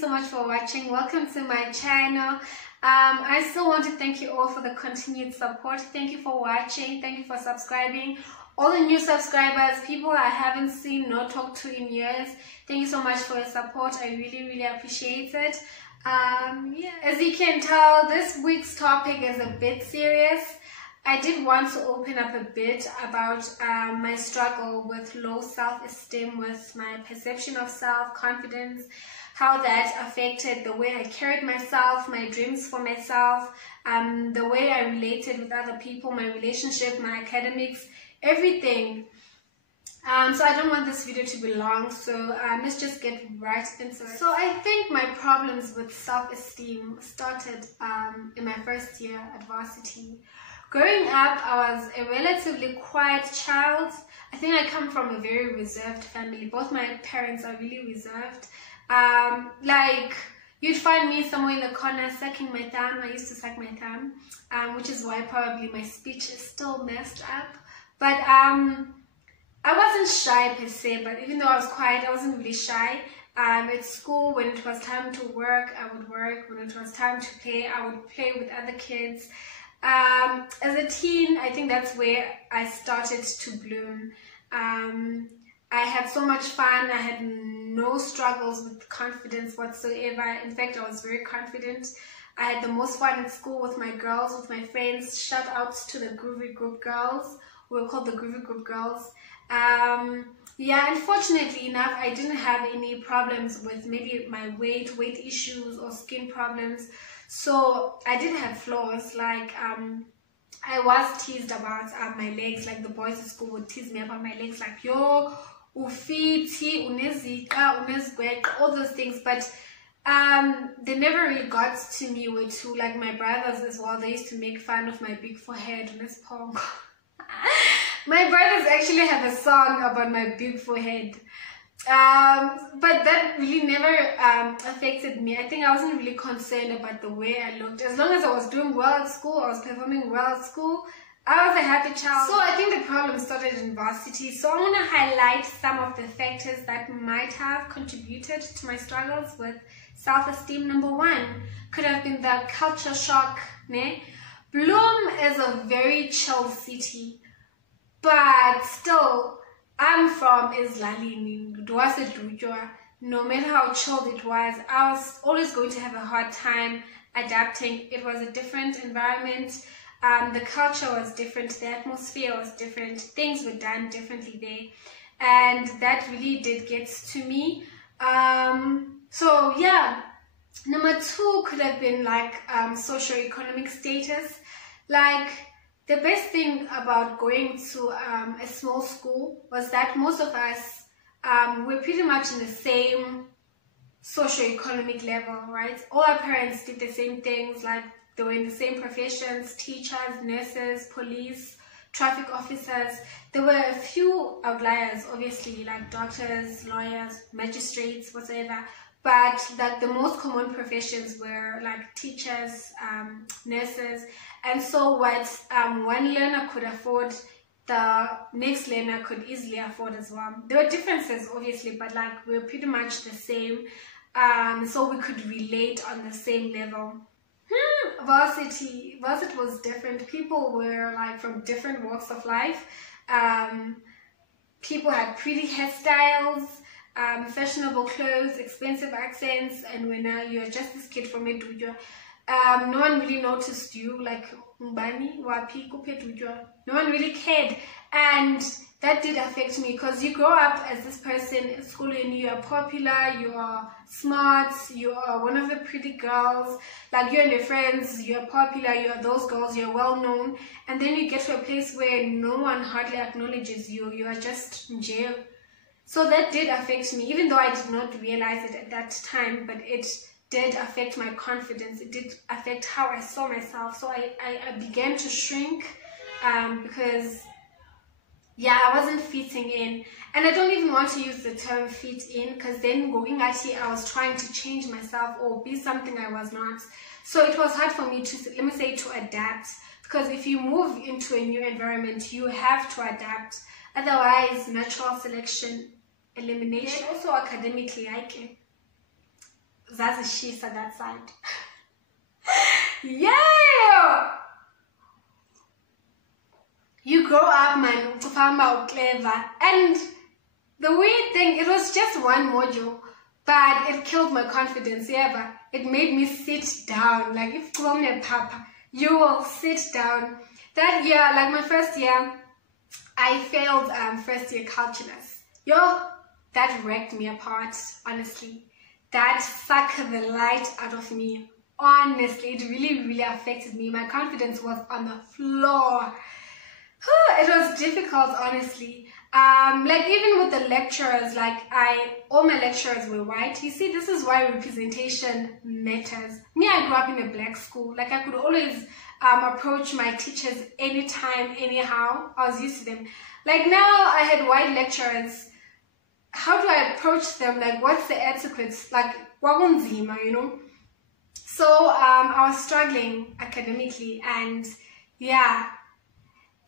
so much for watching. Welcome to my channel. I still want to thank you all for the continued support. Thank you for watching. Thank you for subscribing. All the new subscribers, people I haven't seen nor talked to in years, thank you so much for your support. I really appreciate it. As you can tell, this week's topic is a bit serious. I did want to open up a bit about my struggle with low self-esteem, with my perception of self-confidence, how that affected the way I carried myself, my dreams for myself, the way I related with other people, my relationship, my academics, everything. So I don't want this video to be long, so let's just get right into it. So I think my problems with self-esteem started in my first year at Varsity. Growing up, I was a relatively quiet child. I think I come from a very reserved family. Both my parents are really reserved. Like, you'd find me somewhere in the corner sucking my thumb. I used to suck my thumb, which is why probably my speech is still messed up. But I wasn't shy per se, but even though I was quiet, I wasn't really shy. At school, when it was time to work, I would work. When it was time to play, I would play with other kids. As a teen, I think that's where I started to bloom. I had so much fun. I had no struggles with confidence whatsoever. In fact, I was very confident. I had the most fun at school with my girls, with my friends. Shout outs to the Groovy Group girls. We were called the Groovy Group girls. Yeah, unfortunately enough, I didn't have any problems with maybe my weight issues or skin problems. So I did have flaws, like I was teased about my legs, like the boys at school would tease me about my legs, like, yo, ufiti, unezika, unezgwek, all those things, but they never really got to me with too, like my brothers as well. They used to make fun of my big forehead, my brothers actually had a song about my big forehead. But that really never affected me. I think I wasn't really concerned about the way I looked. As long as I was doing well at school, I was performing well at school, I was a happy child. So I think the problem started in Varsity. So I want to highlight some of the factors that might have contributed to my struggles with self-esteem. Number one could have been the culture shock. Ne? Bloem is a very chill city, but still, I'm from Islalini. No matter how chilled it was, I was always going to have a hard time adapting. It was a different environment. The culture was different. The atmosphere was different. Things were done differently there. And that really did get to me. So yeah. Number two could have been like socioeconomic status. Like, the best thing about going to a small school was that most of us were pretty much in the same socioeconomic level, right? All our parents did the same things, like they were in the same professions: teachers, nurses, police, traffic officers. There were a few outliers, obviously, like doctors, lawyers, magistrates, whatever. But like the most common professions were like teachers, nurses, and so what one learner could afford, the next learner could easily afford as well. There were differences, obviously, but like we were pretty much the same, so we could relate on the same level. Varsity was different. People were like from different walks of life. People had pretty hairstyles, fashionable clothes, expensive accents, and when you're just this kid from Eduja, no one really noticed you, like Mbani, Wapi, Kupetuja. No one really cared, and that did affect me, because you grow up as this person in school and you are popular, you are smart, you are one of the pretty girls, like you and your friends, you're popular, you are those girls, you're well known, and then you get to a place where no one hardly acknowledges you, you are just in jail. So that did affect me, even though I did not realize it at that time, but it did affect my confidence. It did affect how I saw myself. So I began to shrink because, yeah, I wasn't fitting in. And I don't even want to use the term fit in, because then going at it, I was trying to change myself or be something I was not. So it was hard for me to, let me say, to adapt. Because if you move into a new environment, you have to adapt. Otherwise, natural selection, elimination. Also academically, zazishisa that side. Yeah! You grow up, man, clever. And the weird thing, it was just one module, but it killed my confidence. Yeah, it made me sit down. Like, if you call me a papa, you will sit down. That year, like my first year, I failed first year calculus. Yo, that wrecked me apart, honestly. That sucked the light out of me. Honestly, it really affected me. My confidence was on the floor. It was difficult, honestly. Like, even with the lecturers, like, all my lecturers were white. You see, this is why representation matters. Me, I grew up in a black school. Like, I could always approach my teachers anytime, anyhow. I was used to them. Like, now I had white lecturers. How do I approach them? Like, what's the etiquette? Like, wagunzima, you know? So, I was struggling academically, and yeah.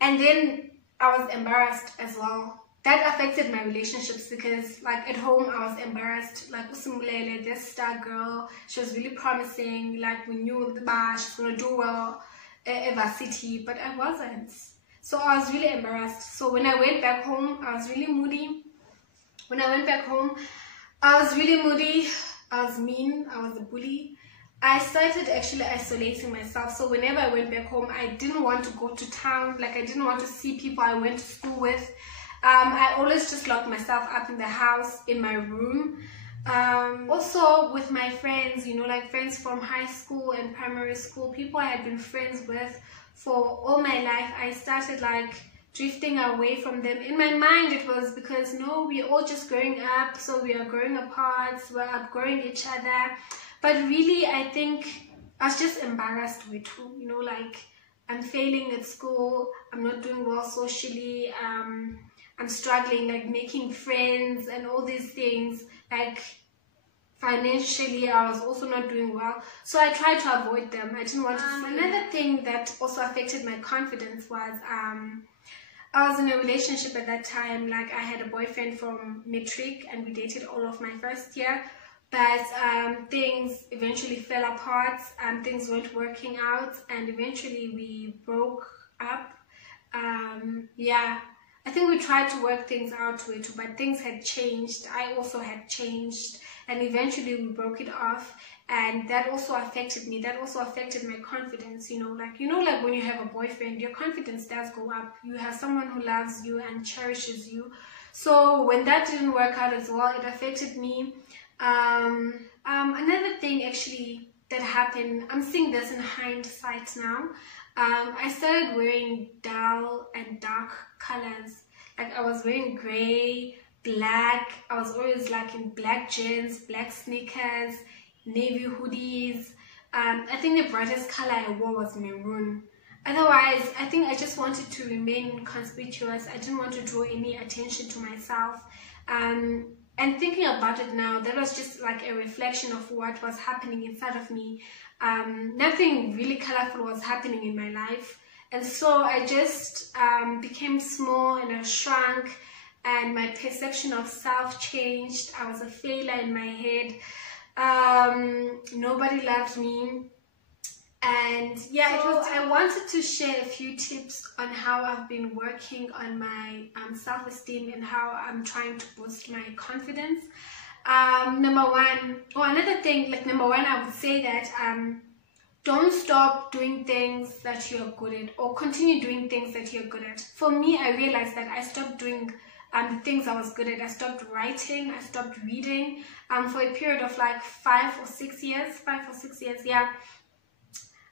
And then I was embarrassed as well. That affected my relationships because, like, at home I was embarrassed. Like, Usimulele, this star girl, she was really promising. Like, we knew she's gonna do well at Varsity, but I wasn't. So I was really embarrassed. So when I went back home, I was really moody. When I went back home, I was really moody. I was mean. I was a bully. I started actually isolating myself. So whenever I went back home, I didn't want to go to town. Like, I didn't want to see people I went to school with. I always just locked myself up in the house, in my room. Also with my friends, you know, like friends from high school and primary school, people I had been friends with for all my life, I started like drifting away from them. In my mind, it was because, no, we're all just growing up, so we are growing apart, we're outgrowing each other. But really, I think I was just embarrassed with too, you know, like, I'm failing at school, I'm not doing well socially, I'm struggling, like, making friends and all these things. Like, financially, I was also not doing well. So I tried to avoid them. I didn't want to see. Another thing that also affected my confidence was, I was in a relationship at that time. Like, I had a boyfriend from matric and we dated all of my first year. But things eventually fell apart, things weren't working out, and eventually we broke up. Yeah, I think we tried to work things out with, but things had changed. I also had changed, and eventually we broke it off, and that also affected me. That also affected my confidence, you know, like when you have a boyfriend, your confidence does go up. You have someone who loves you and cherishes you. So when that didn't work out as well, it affected me. Another thing actually that happened, I'm seeing this in hindsight now. I started wearing dull and dark colors. Like, I was wearing gray, black. I was always like in black jeans, black sneakers, navy hoodies. I think the brightest color I wore was maroon. Otherwise, I think I just wanted to remain conspicuous. I didn't want to draw any attention to myself. And thinking about it now, that was just like a reflection of what was happening inside of me. Nothing really colorful was happening in my life. And so I just became small and I shrunk, and my perception of self changed. I was a failure in my head. Nobody loved me. And yeah, I wanted to share a few tips on how I've been working on my self-esteem and how I'm trying to boost my confidence. Number one, I would say that don't stop doing things that you're good at, or continue doing things that you're good at. For me, I realized that I stopped doing the things I was good at. I stopped writing, I stopped reading for a period of like 5 or 6 years, yeah.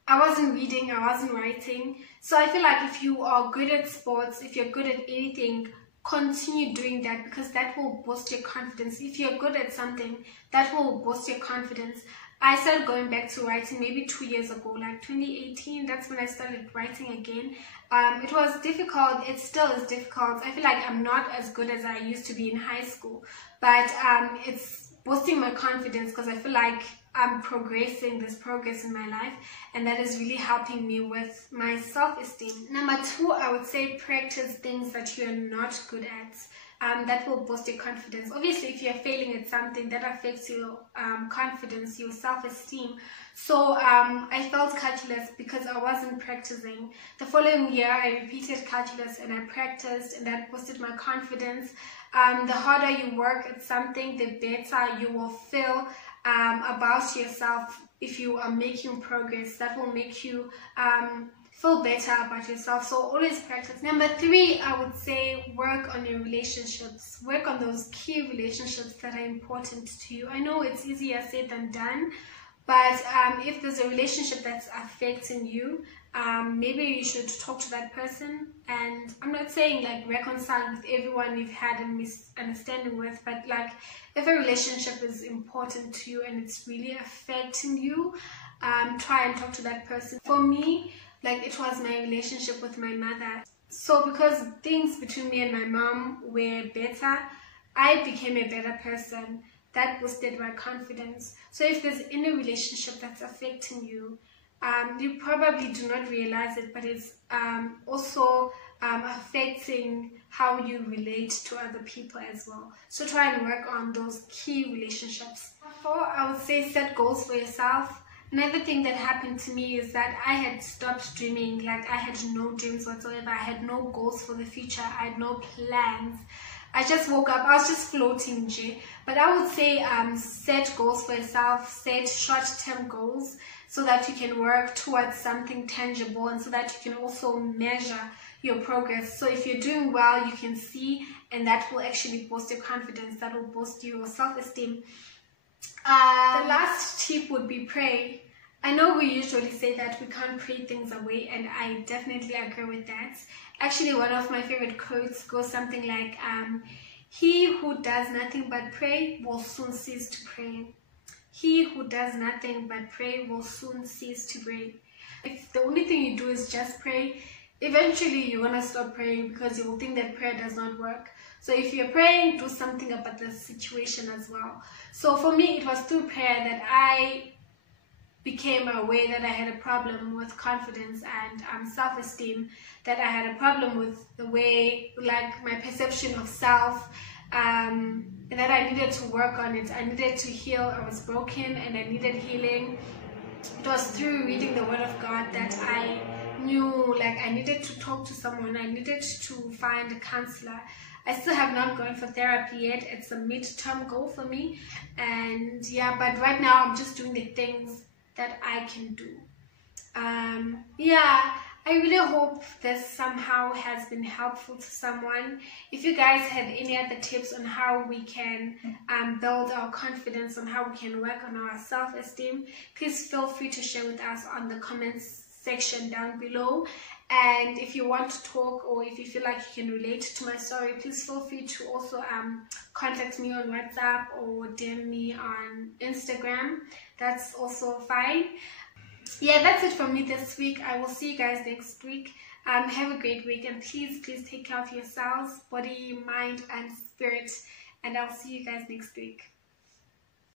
I wasn't reading, I wasn't writing. So I feel like if you are good at sports, if you're good at anything, continue doing that, because that will boost your confidence. If you're good at something, that will boost your confidence. I started going back to writing maybe 2 years ago, like 2018, that's when I started writing again. It was difficult, it still is difficult. I feel like I'm not as good as I used to be in high school, but it's boosting my confidence because I feel like I'm progressing, there's progress in my life, and that is really helping me with my self-esteem. Number 2, I would say practice things that you're not good at. that will boost your confidence. Obviously, if you're failing at something, that affects your confidence, your self-esteem. So I failed calculus because I wasn't practicing. The following year, I repeated calculus and I practiced, and that boosted my confidence. The harder you work at something, the better you will feel about yourself. If you are making progress, that will make you feel better about yourself. So always practice. Number 3, I would say work on your relationships. Work on those key relationships that are important to you. I know it's easier said than done, but if there's a relationship that's affecting you, maybe you should talk to that person. And I'm not saying like reconcile with everyone you've had a misunderstanding with, but like if a relationship is important to you and it's really affecting you, try and talk to that person. For me, like it was my relationship with my mother. So because things between me and my mom were better, I became a better person. That boosted my confidence. So if there's any relationship that's affecting you, you probably do not realize it, but it's also affecting how you relate to other people as well. So try and work on those key relationships. 4, I would say set goals for yourself. Another thing that happened to me is that I had stopped dreaming. Like I had no dreams whatsoever. I had no goals for the future. I had no plans. I just woke up, I was just floating, but I would say set goals for yourself, set short-term goals so that you can work towards something tangible and so that you can also measure your progress. So if you're doing well, you can see, and that will actually boost your confidence, that will boost your self-esteem. The last tip would be pray. I know we usually say that we can't pray things away, and I definitely agree with that. Actually, one of my favorite quotes goes something like, he who does nothing but pray will soon cease to pray. He who does nothing but pray will soon cease to pray. If the only thing you do is just pray, eventually you're going to stop praying because you will think that prayer does not work. So if you're praying, do something about the situation as well. So for me, it was through prayer that I became aware that I had a problem with confidence and self-esteem, that I had a problem with the way, like my perception of self, and that I needed to work on it. I needed to heal. I was broken and I needed healing. It was through reading the Word of God that I knew like I needed to talk to someone. I needed to find a counselor. I still have not gone for therapy yet. It's a mid-term goal for me. And yeah, but right now I'm just doing the things that I can do. Yeah, I really hope this somehow has been helpful to someone. If you guys had any other tips on how we can build our confidence, on how we can work on our self-esteem, please feel free to share with us on the comments section down below. And if you want to talk, or if you feel like you can relate to my story, please feel free to also contact me on WhatsApp or DM me on Instagram. That's also fine. Yeah, that's it from me this week. I will see you guys next week. Have a great week, and please take care of yourselves, body, mind, and spirit. And I'll see you guys next week.